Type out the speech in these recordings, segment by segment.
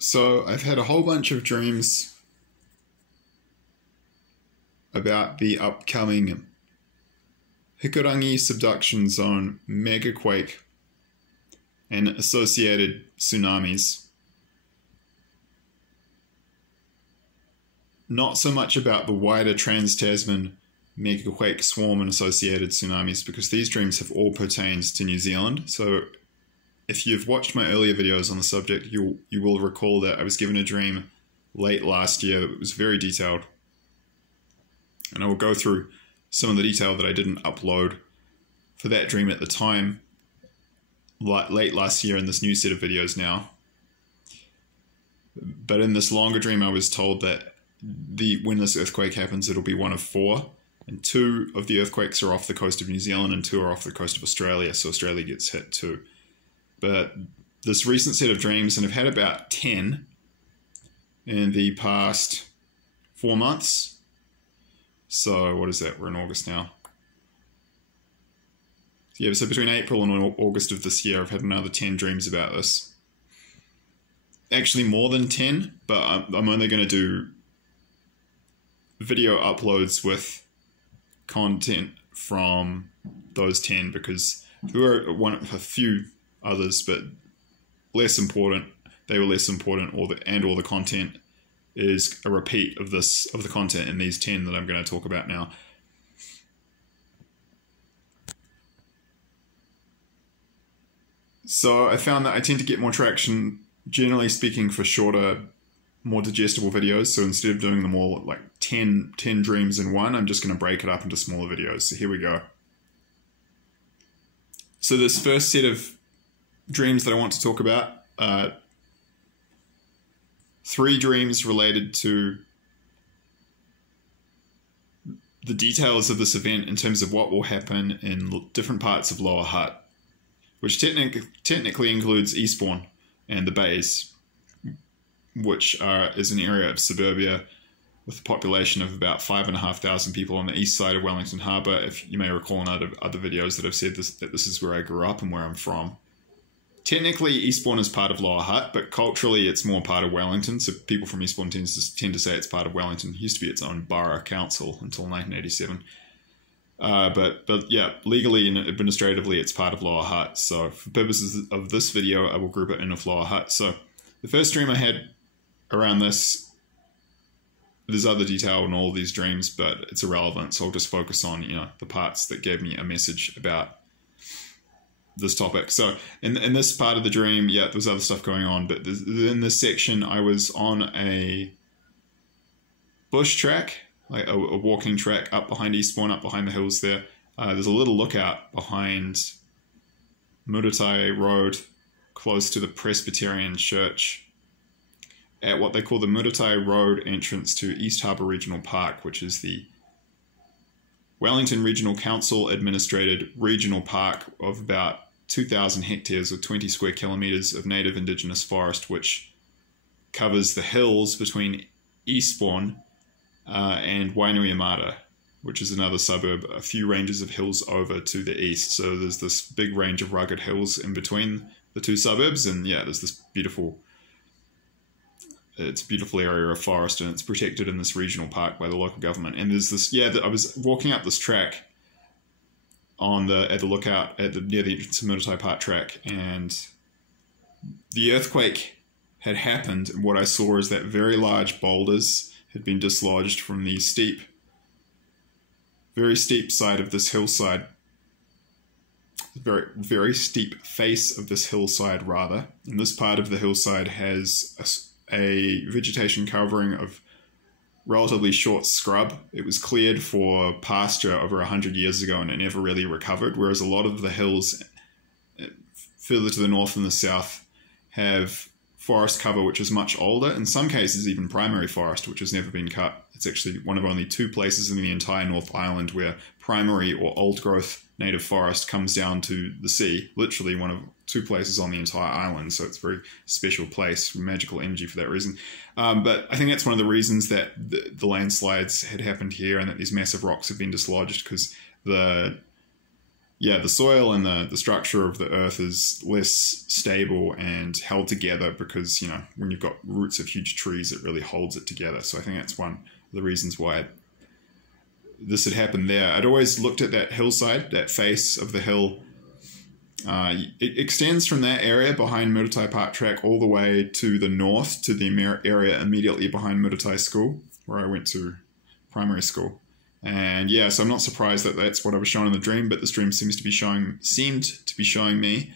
So I've had a whole bunch of dreams about the upcoming Hikurangi subduction zone megaquake and associated tsunamis. Not so much about the wider Trans-Tasman megaquake swarm and associated tsunamis, because these dreams have all pertained to New Zealand. So if you've watched my earlier videos on the subject, you will recall that I was given a dream late last year that was very detailed. And I will go through some of the detail that I didn't upload for that dream at the time, late last year, in this new set of videos now. But in this longer dream, I was told that when this earthquake happens, it'll be one of 4. And 2 of the earthquakes are off the coast of New Zealand and 2 are off the coast of Australia, so Australia gets hit too. But this recent set of dreams, and I've had about 10 in the past 4 months. So what is that? We're in August now. Yeah, so between April and August of this year, I've had another 10 dreams about this. Actually more than 10, but I'm only going to do video uploads with content from those 10, because there were a few others, but less important. They were less important, all the content is a repeat of the content in these 10 that I'm going to talk about now. So I found that I tend to get more traction, generally speaking, for shorter, more digestible videos. So instead of doing them all like 10 dreams in one, I'm just going to break it up into smaller videos. So here we go. So this first set of dreams that I want to talk about, 3 dreams related to the details of this event in terms of what will happen in different parts of Lower Hutt, which technically includes Eastbourne and the Bays, which is an area of suburbia with a population of about 5,500 people on the east side of Wellington Harbour. If you may recall in other videos that I've said that this is where I grew up and where I'm from. Technically, Eastbourne is part of Lower Hutt, but culturally it's more part of Wellington, so people from Eastbourne tend to say it's part of Wellington. It used to be its own borough council until 1987. But yeah, legally and administratively it's part of Lower Hutt, so for purposes of this video I will group it in with Lower Hutt. So the first dream I had around this, there's other detail in all of these dreams, but it's irrelevant, so I'll just focus on the parts that gave me a message about this topic. So in this part of the dream, yeah, there's other stuff going on, but in this section I was on a bush track, like a walking track up behind Eastbourne, up behind the hills there. There's a little lookout behind Muritai Road, close to the Presbyterian Church, at what they call the Muritai Road entrance to East Harbour Regional Park, which is the Wellington Regional Council administrated regional park of about 2,000 hectares or 20 square kilometres of native indigenous forest, which covers the hills between Eastbourne and Wainuiomata, which is another suburb, a few ranges of hills over to the east. So there's this big range of rugged hills in between the 2 suburbs, and yeah, there's this it's a beautiful area of forest, and it's protected in this regional park by the local government. And there's this, I was walking up this track at the lookout near the entrance to Muritai Park track, and the earthquake had happened, and what I saw is that very large boulders had been dislodged from the very steep side of this hillside, very steep face of this hillside rather. And this part of the hillside has a vegetation covering of relatively short scrub. It was cleared for pasture over 100 years ago and it never really recovered, whereas a lot of the hills further to the north and the south have forest cover which is much older, in some cases even primary forest which has never been cut. It's actually one of only 2 places in the entire North Island where primary or old growth native forest comes down to the sea, literally one of 2 places on the entire island, so it's a very special place, magical energy for that reason. But I think that's one of the reasons that the landslides had happened here and that these massive rocks have been dislodged, because the yeah, the soil and the structure of the earth is less stable and held together because, you know, when you've got roots of huge trees, it really holds it together. So I think that's one of the reasons why this had happened there. I'd always looked at that hillside, that face of the hill. It extends from that area behind Muritai Park Track all the way to the north to the area immediately behind Muritai School, where I went to primary school. And yeah, so I'm not surprised that that's what I was shown in the dream, but this dream seemed to be showing me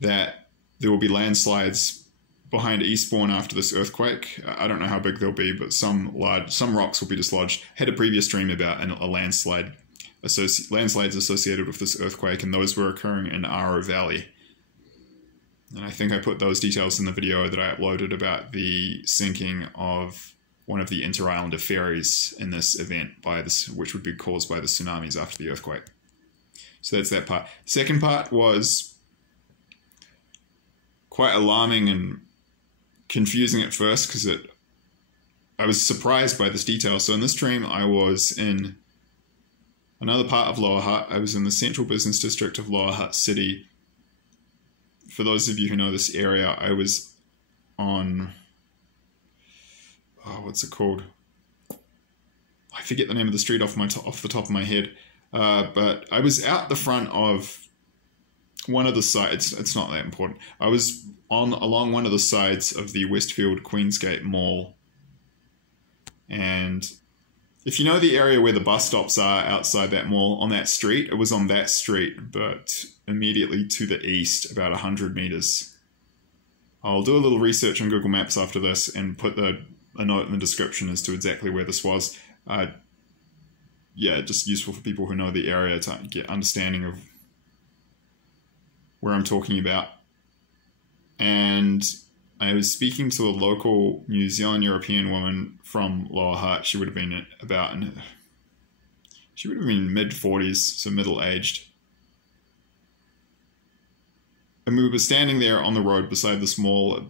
that there will be landslides behind Eastbourne after this earthquake. I don't know how big they'll be, but some rocks will be dislodged. Had a previous dream about a landslides associated with this earthquake, and those were occurring in Aro Valley. And I think I put those details in the video that I uploaded about the sinking of one of the inter-islander ferries in this event, which would be caused by the tsunamis after the earthquake. So that's that part. Second part was quite alarming and confusing at first because I was surprised by this detail. So in this dream, I was in another part of Lower Hutt. I was in the central business district of Lower Hutt City. For those of you who know this area, I was on, what's it called? I forget the name of the street off the top of my head. But I was out the front of one of the sides. It's not that important. I was along one of the sides of the Westfield Queensgate Mall. And if you know the area where the bus stops are outside that mall, on that street, it was on that street, but immediately to the east, about 100 meters. I'll do a little research on Google Maps after this and put a note in the description as to exactly where this was. Yeah, just useful for people who know the area to get understanding of where I'm talking about. And I was speaking to a local New Zealand European woman from Lower Hutt. She would have been mid-40s, so middle-aged. And we were standing there on the road beside this mall.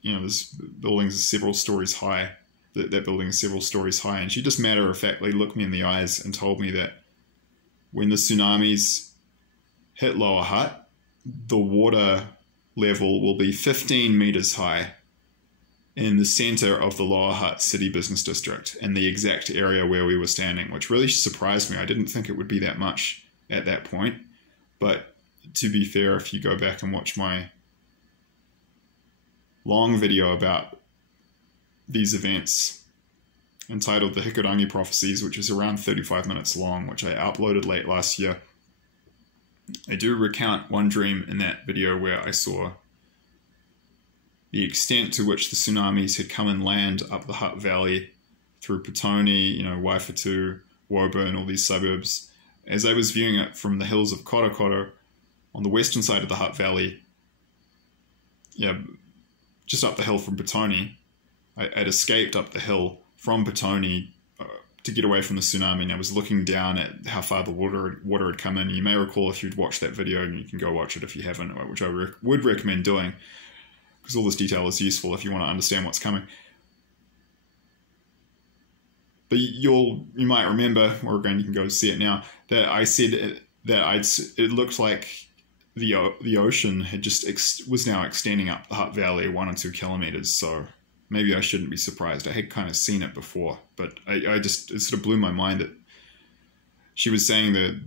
You know, this building is several stories high. That building is several stories high. And she just matter-of-factly looked me in the eyes and told me that when the tsunamis hit Lower Hutt, the water level will be 15 meters high in the center of the Lower Hutt City Business District, in the exact area where we were standing, which really surprised me. I didn't think it would be that much at that point. But to be fair, if you go back and watch my long video about these events entitled The Hikurangi Prophecies, which is around 35 minutes long, which I uploaded late last year, I do recount one dream in that video where I saw the extent to which the tsunamis had come and land up the Hutt Valley through Petone, you know, Waifatu, Woburn, all these suburbs. As I was viewing it from the hills of Korokoto on the western side of the Hutt Valley, yeah, just up the hill from Petone, I'd escaped up the hill from Petone to get away from the tsunami, and I was looking down at how far the water had come in. You may recall, if you'd watched that video, and you can go watch it if you haven't, which I would recommend doing, because all this detail is useful if you want to understand what's coming. But you might remember, or again, you can go see it now, that I said that it looked like the ocean had was now extending up the Hutt Valley 1 or 2 kilometers. So maybe I shouldn't be surprised. I had kind of seen it before, but it sort of blew my mind that she was saying that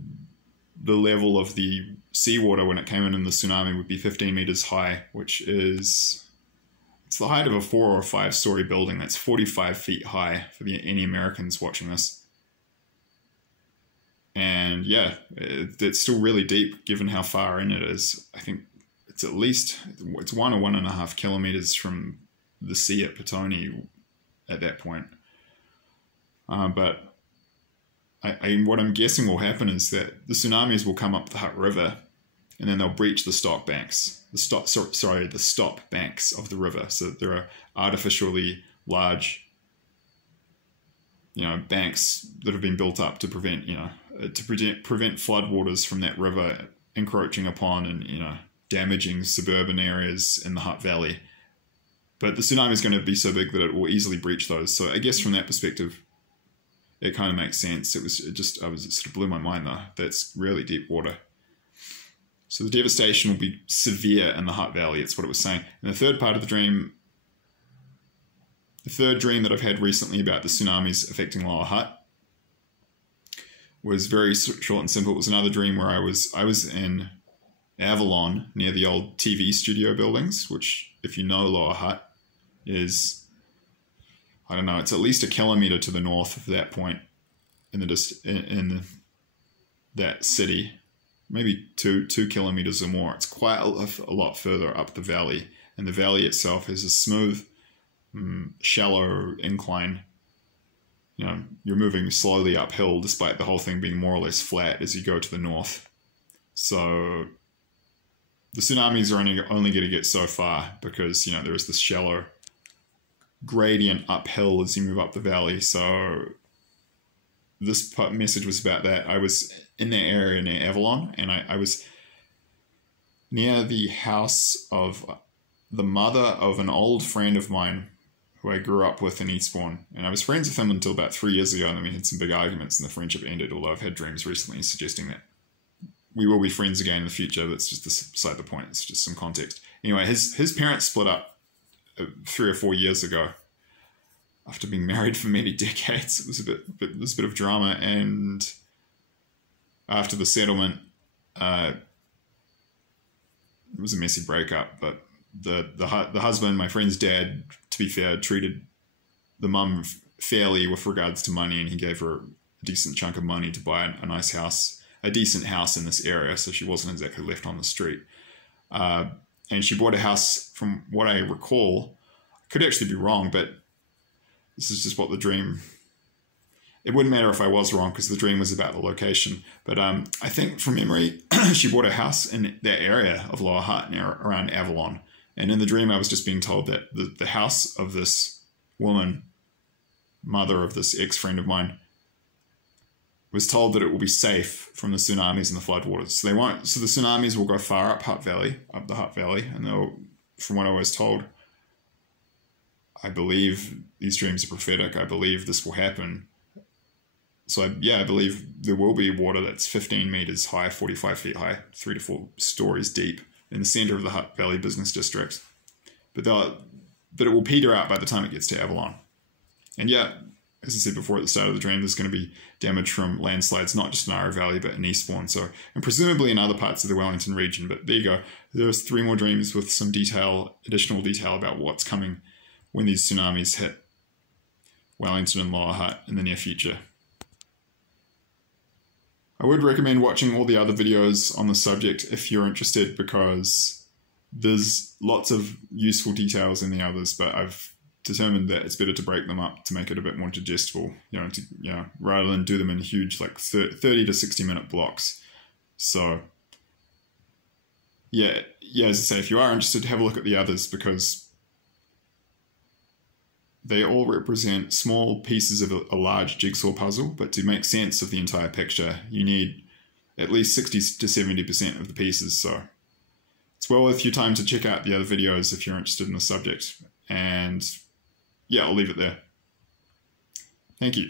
the level of the seawater when it came in the tsunami would be 15 meters high, which is, it's the height of a 4 or 5 story building. That's 45 feet high for any Americans watching this. And yeah, it's still really deep given how far in it is. I think it's 1 or 1.5 kilometers from the sea at Petone at that point. But what I'm guessing will happen is that the tsunamis will come up the Hutt River, and then they'll breach the stop banks. The stop banks of the river. So there are artificially large, banks that have been built up to prevent, prevent floodwaters from that river encroaching upon and, damaging suburban areas in the Hutt Valley. But the tsunami is going to be so big that it will easily breach those. So I guess from that perspective, it kind of makes sense. It sort of blew my mind though. That's really deep water. So the devastation will be severe in the Hutt Valley. It's what it was saying. And the third part of the dream, the third dream that I've had recently about the tsunamis affecting Lower Hutt, was very short and simple. It was another dream where I was in Avalon near the old TV studio buildings, which, if you know Lower Hutt, is, I don't know, it's at least a kilometre to the north of that point that city, maybe two kilometres or more. It's quite a lot further up the valley, and the valley itself is a smooth, shallow incline. You know, you're moving slowly uphill despite the whole thing being more or less flat as you go to the north. So the tsunamis are only going to get so far because, you know, there is this shallow gradient uphill as you move up the valley. So this message was about that. I was in that area near Avalon, and I was near the house of the mother of an old friend of mine who I grew up with in Eastbourne. And I was friends with him until about 3 years ago, and then we had some big arguments and the friendship ended, although I've had dreams recently suggesting that we will be friends again in the future. That's just beside the point. It's just some context. Anyway, his parents split up 3 or 4 years ago after being married for many decades. It was a bit of drama, and after the settlement, it was a messy breakup, but the husband, my friend's dad, to be fair, treated the mum fairly with regards to money, and he gave her a decent chunk of money to buy a nice house, a decent house in this area, so she wasn't exactly left on the street. And she bought a house, from what I recall, I could actually be wrong, but this is just what the dream... It wouldn't matter if I was wrong because the dream was about the location. But I think from memory, she bought a house in that area of Lower Hutt, around Avalon. And in the dream, I was just being told that the house of this woman, mother of this ex-friend of mine, was told that it will be safe from the tsunamis and the floodwaters. So the tsunamis will go far up the Hutt Valley, and from what I was told, I believe these dreams are prophetic. I believe this will happen. So I believe there will be water that's 15 meters high, 45 feet high, 3 to 4 stories deep in the center of the Hutt Valley Business District. But it will peter out by the time it gets to Avalon. And yeah, as I said before at the start of the dream, there's going to be damage from landslides, not just in Ira Valley, but in Eastbourne. And presumably in other parts of the Wellington region. But there you go. There's 3 more dreams with some additional detail about what's coming when these tsunamis hit Wellington and Lower Hutt in the near future. I would recommend watching all the other videos on the subject if you're interested, because there's lots of useful details in the others, but I've determined that it's better to break them up to make it a bit more digestible, rather than do them in huge, like 30 to 60 minute blocks. So yeah, as I say, if you are interested, have a look at the others, because they all represent small pieces of a large jigsaw puzzle, but to make sense of the entire picture, you need at least 60 to 70% of the pieces. So it's well worth your time to check out the other videos if you're interested in the subject. And yeah, I'll leave it there. Thank you.